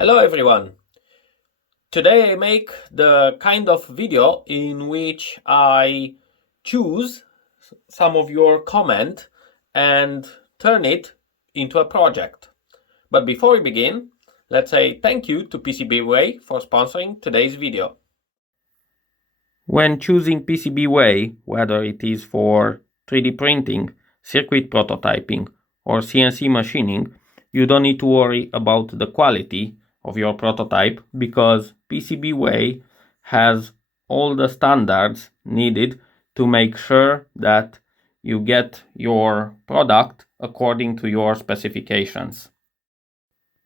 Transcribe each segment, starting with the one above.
Hello everyone! Today I make the kind of video in which I choose some of your comment and turn it into a project. But before we begin, let's say thank you to PCBWay for sponsoring today's video. When choosing PCBWay, whether it is for 3D printing, circuit prototyping, or CNC machining, you don't need to worry about the quality of your prototype because PCBWay has all the standards needed to make sure that you get your product according to your specifications.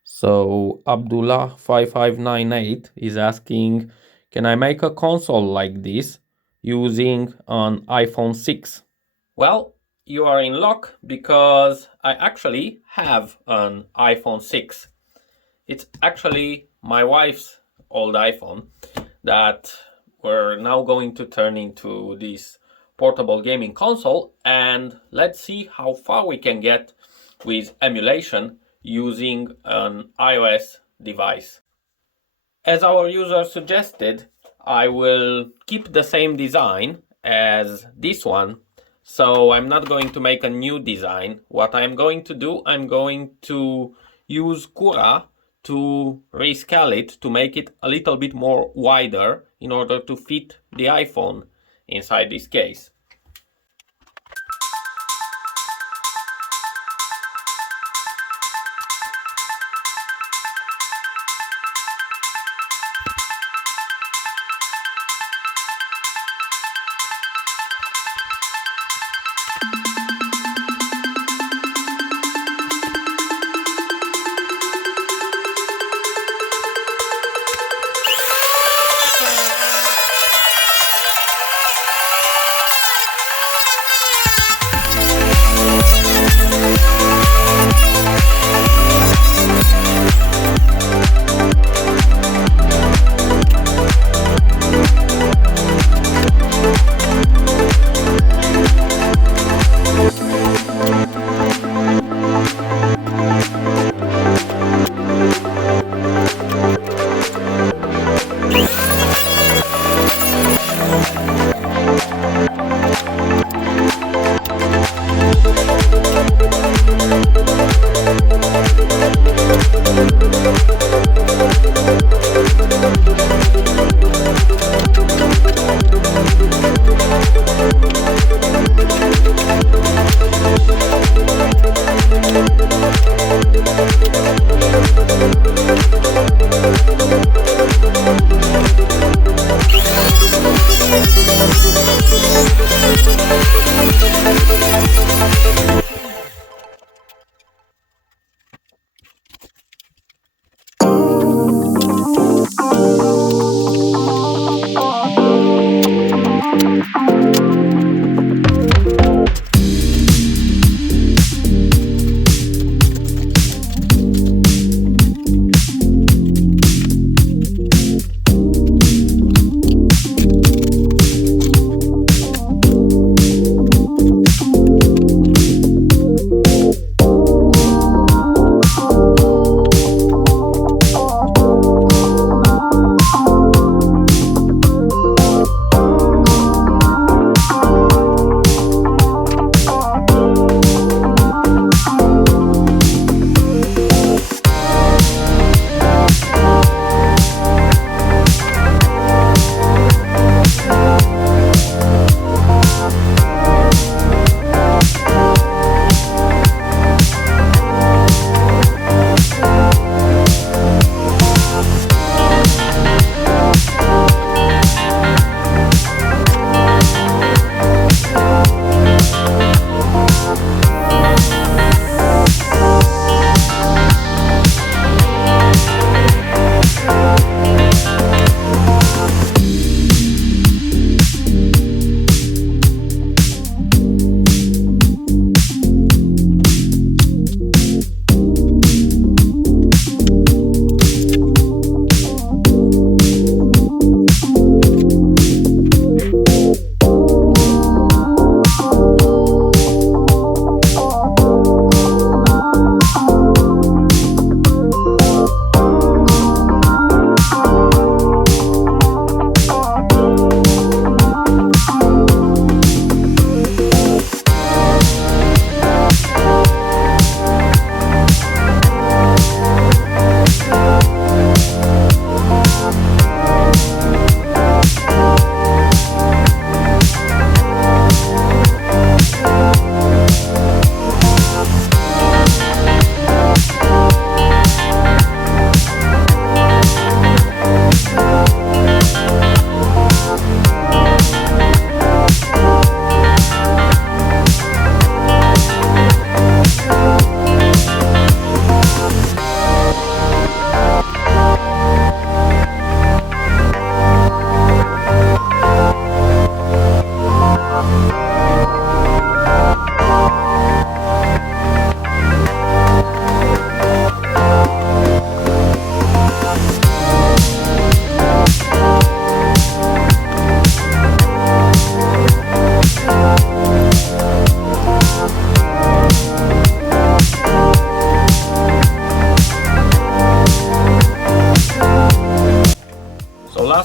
So Abdullah5598 is asking, can I make a console like this using an iPhone 6? Well, you are in luck because I actually have an iPhone 6. It's actually my wife's old iPhone that we're now going to turn into this portable gaming console, and let's see how far we can get with emulation using an iOS device. As our user suggested, I will keep the same design as this one, so I'm not going to make a new design. What I'm going to do, I'm going to use Cura to rescale it to make it a little bit more wider in order to fit the iPhone inside this case.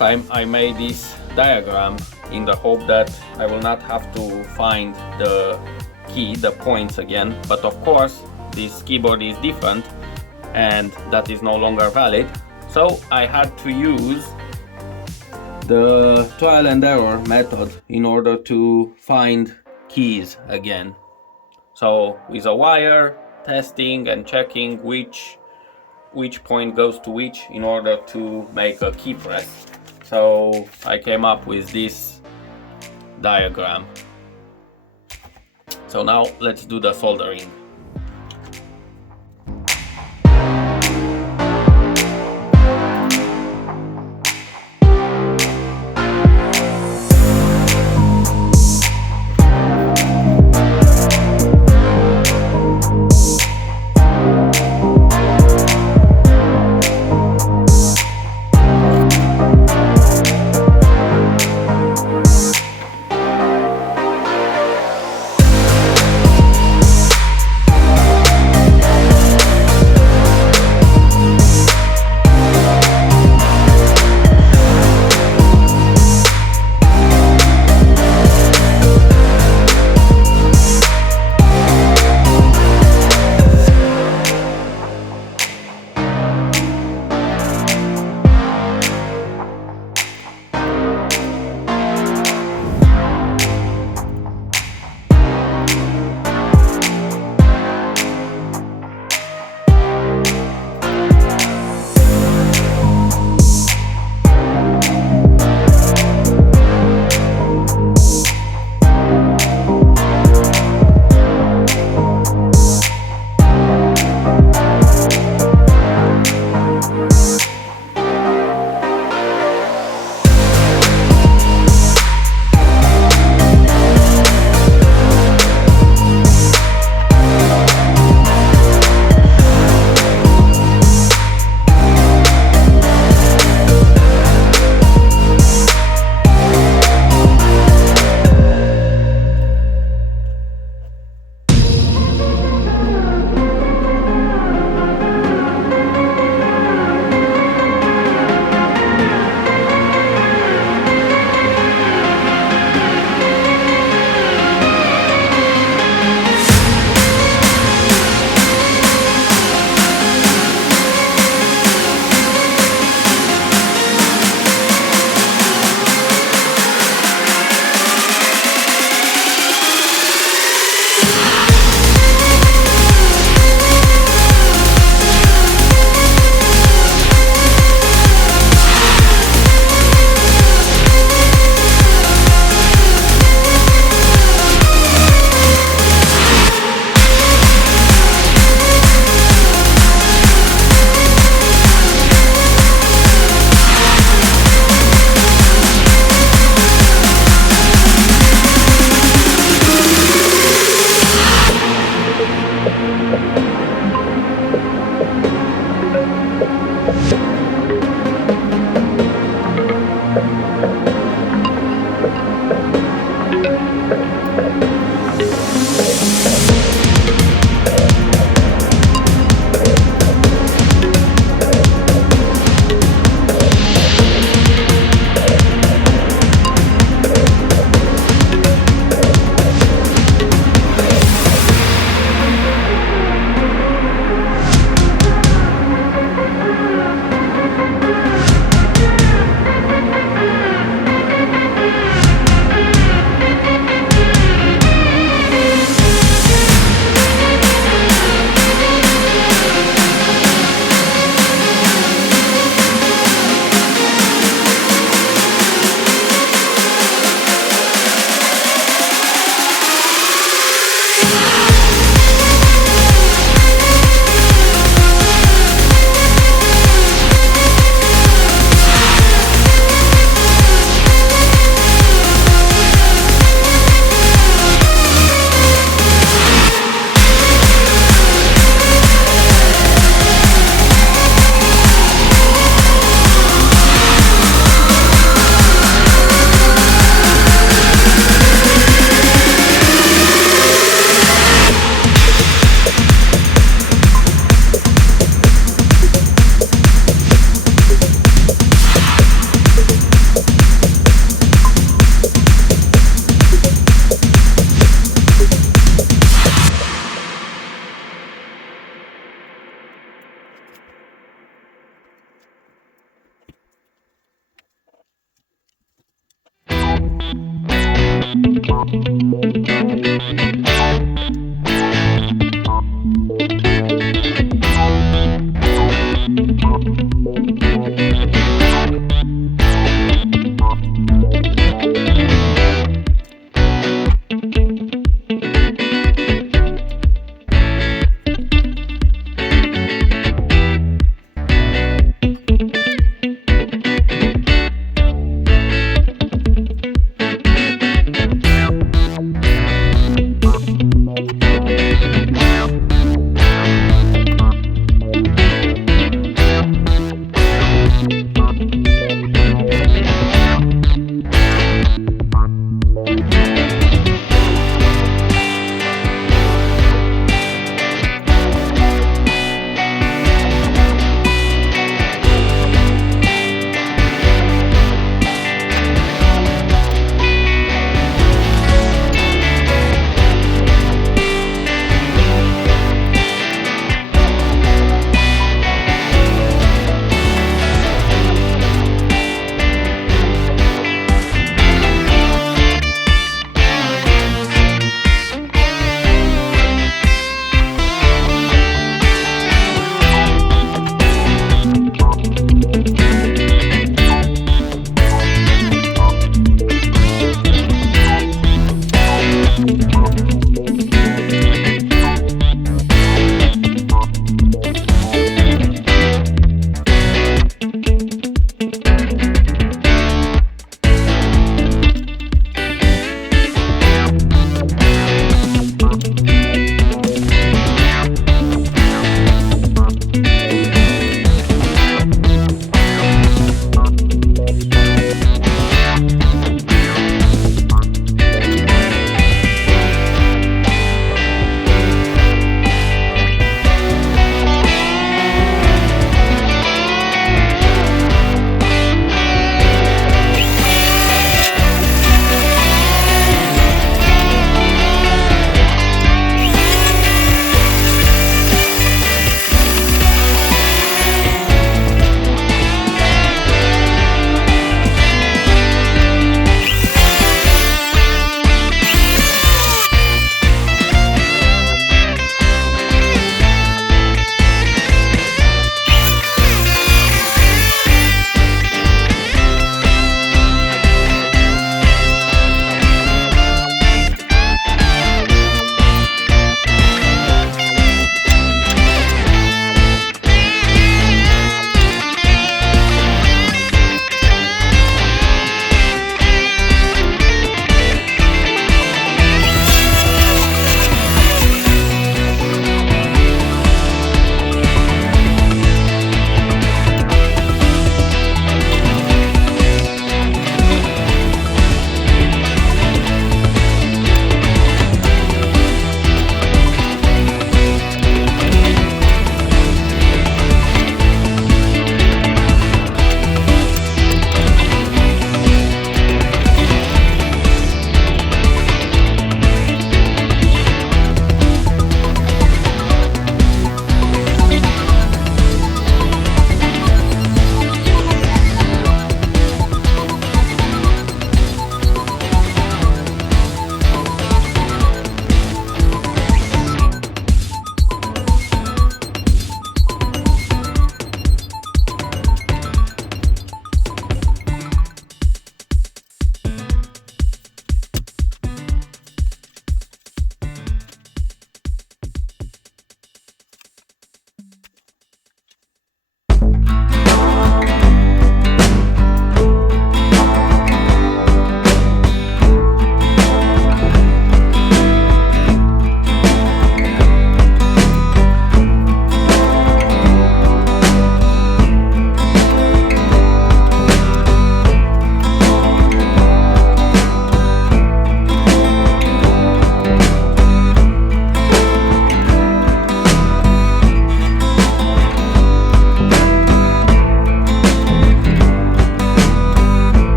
time I made this diagram in the hope that I will not have to find the key, the points again, but of course this keyboard is different and that is no longer valid, so I had to use the trial and error method in order to find keys again. So with a wire, testing and checking which point goes to which in order to make a key press. So I came up with this diagram. So now let's do the soldering.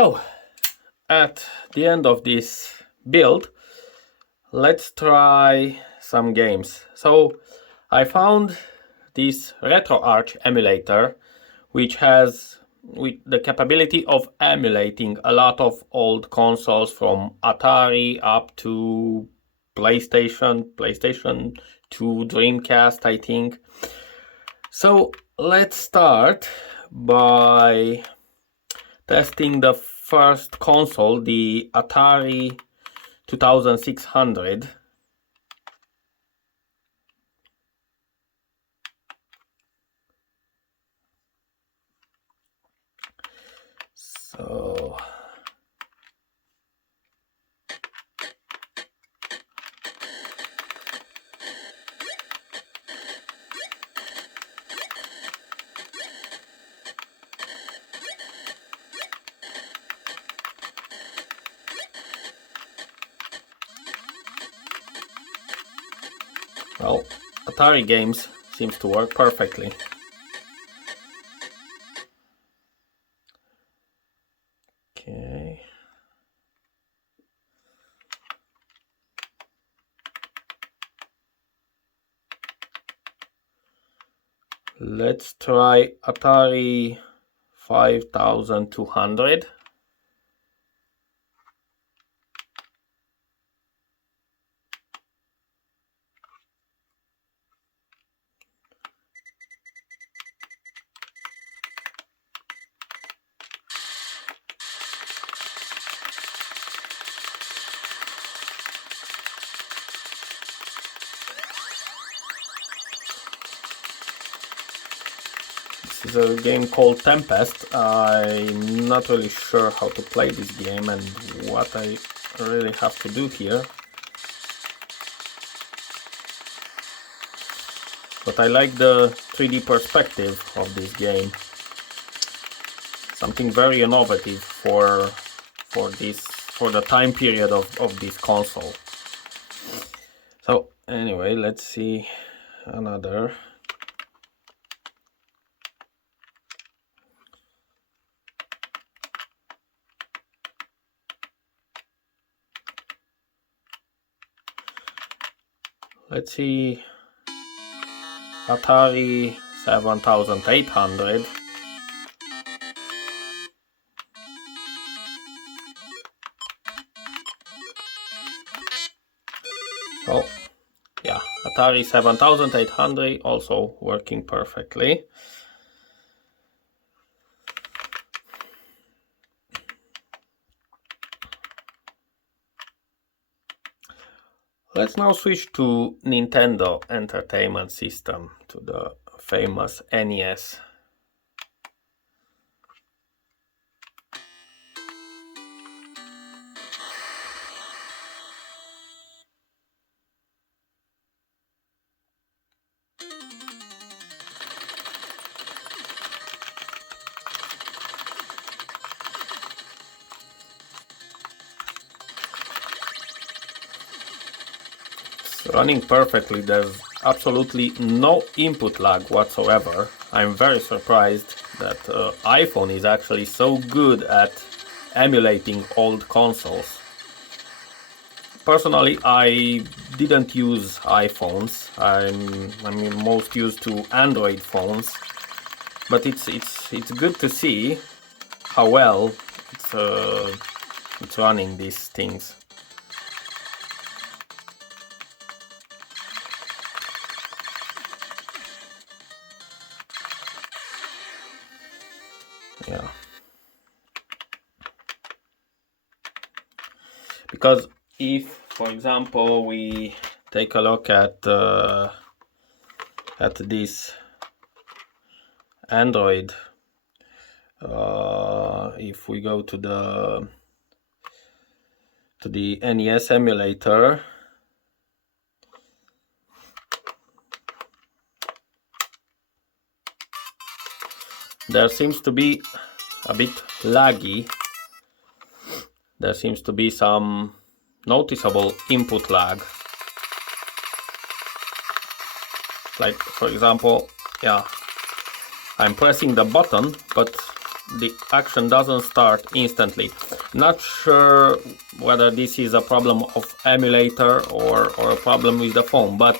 So at the end of this build, let's try some games. So I found this RetroArch emulator, which has the capability of emulating a lot of old consoles from Atari up to PlayStation 2, Dreamcast, I think. So let's start by testing the first console, the Atari 2600. So well, Atari games seems to work perfectly. Okay. Let's try Atari 5200. This is a game called Tempest. I'm not really sure how to play this game and what I really have to do here. But I like the 3D perspective of this game. Something very innovative for the time period of this console. So anyway, let's see another. Let's see Atari 7800. Oh, yeah, Atari 7800 also working perfectly. Let's now switch to Nintendo Entertainment System, to the famous NES. Running perfectly. There's absolutely no input lag whatsoever. I'm very surprised that iPhone is actually so good at emulating old consoles. Personally, I didn't use iPhones. I'm most used to Android phones, but it's good to see how well it's running these things. Yeah, because if, for example, we take a look at this Android, if we go to the NES emulator, there seems to be a bit laggy. There seems to be some noticeable input lag. Like, for example, yeah, I'm pressing the button, but the action doesn't start instantly. Not sure whether this is a problem of emulator or a problem with the phone, but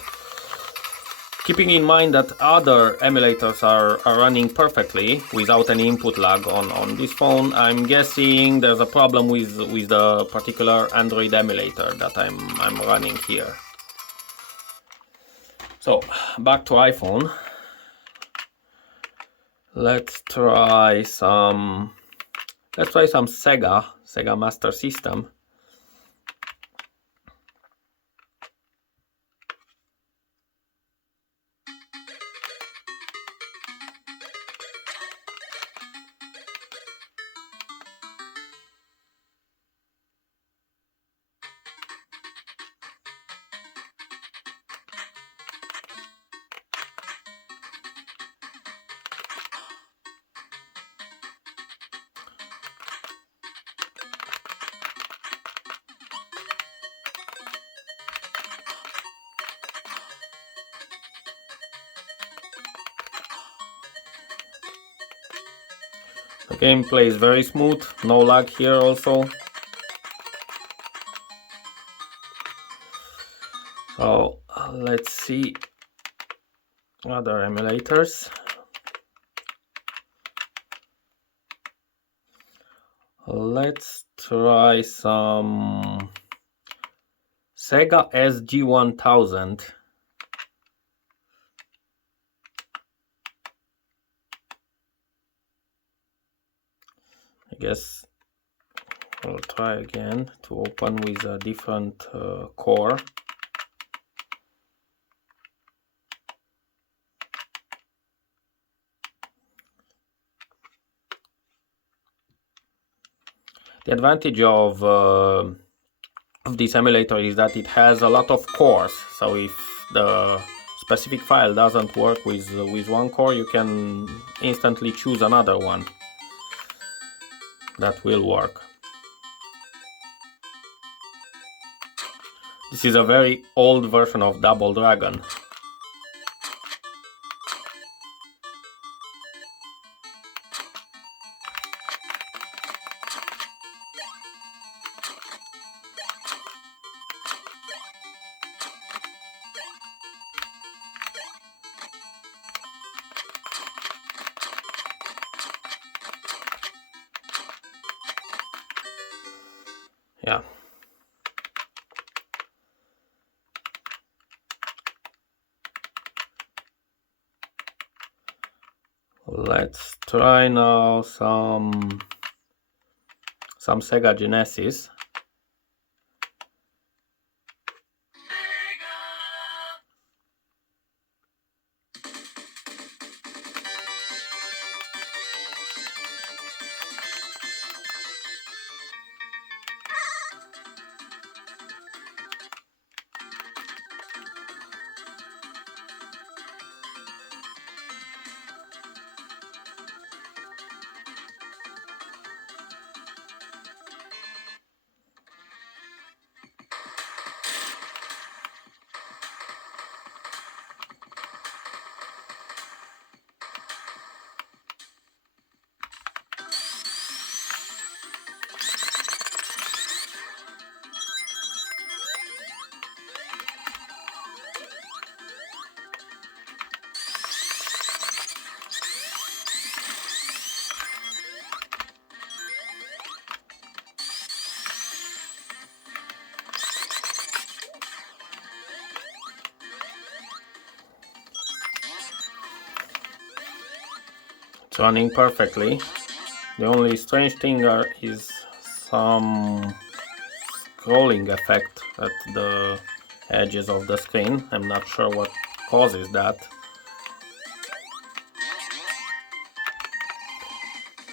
keeping in mind that other emulators are running perfectly without any input lag on this phone, I'm guessing there's a problem with the particular Android emulator that I'm running here. So back to iPhone. Let's try some Sega Master System. The gameplay is very smooth, no lag here also. So let's see other emulators. Let's try some Sega SG-1000. I guess I'll try again to open with a different core. The advantage of this emulator is that it has a lot of cores, so if the specific file doesn't work with one core, you can instantly choose another one that will work. This is a very old version of Double Dragon. Yeah. Let's try now some Sega Genesis. It's running perfectly. The only strange thing is some scrolling effect at the edges of the screen. I'm not sure what causes that.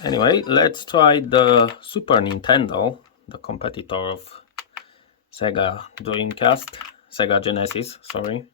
Anyway, let's try the Super Nintendo, the competitor of Sega Dreamcast, Sega Genesis, sorry.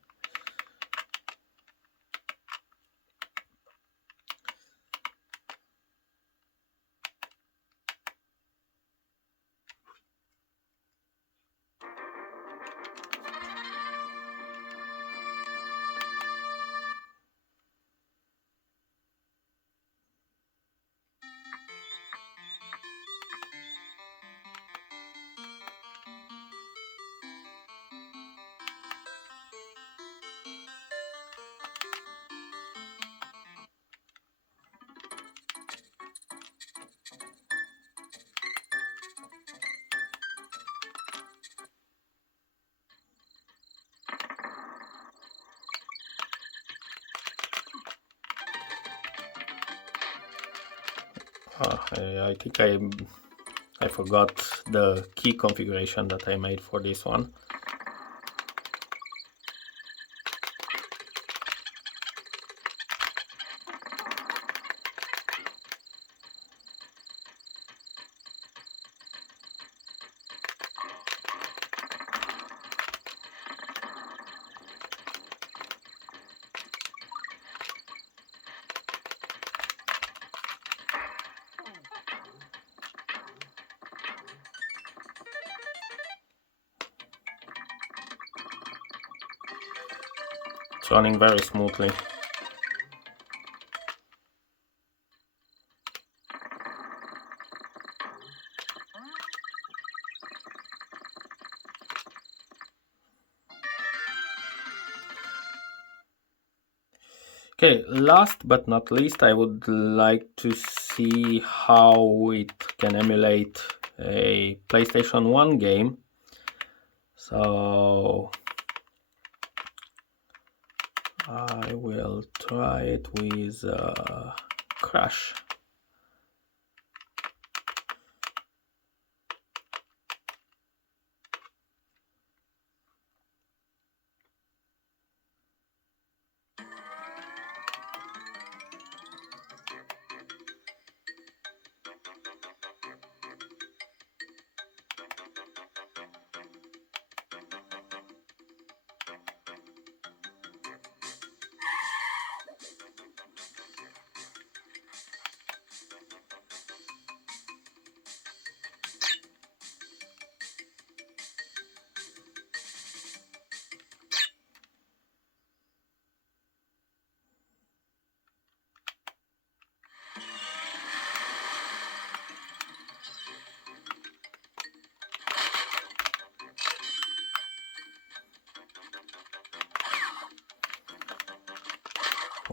I think I forgot the key configuration that I made for this one. It's running very smoothly. Okay, last but not least, I would like to see how it can emulate a PlayStation 1 game. So I will try it with Crash.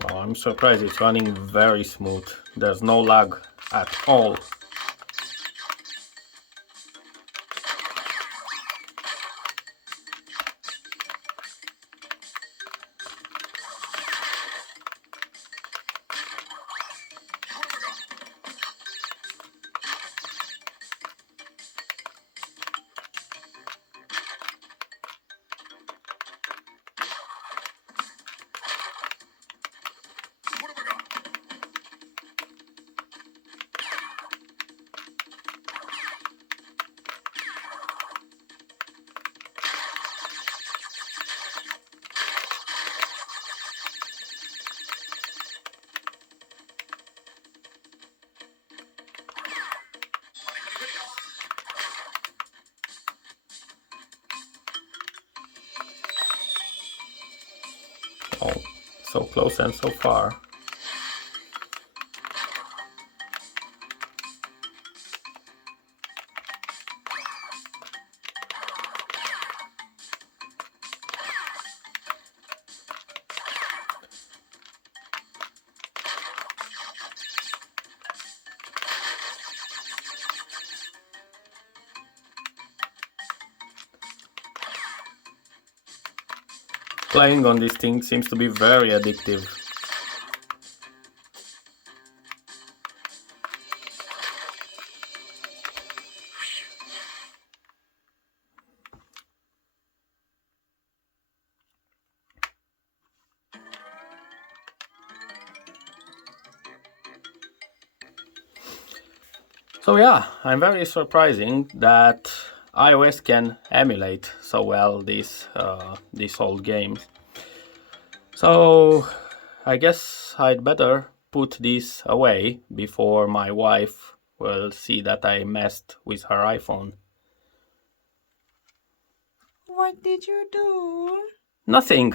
Wow, I'm surprised it's running very smooth. There's no lag at all. Oh, so close and so far. Playing on this thing seems to be very addictive. So yeah, I'm very surprising that iOS can emulate so well these old games. So I guess I'd better put this away before my wife will see that I messed with her iPhone. What did you do? Nothing.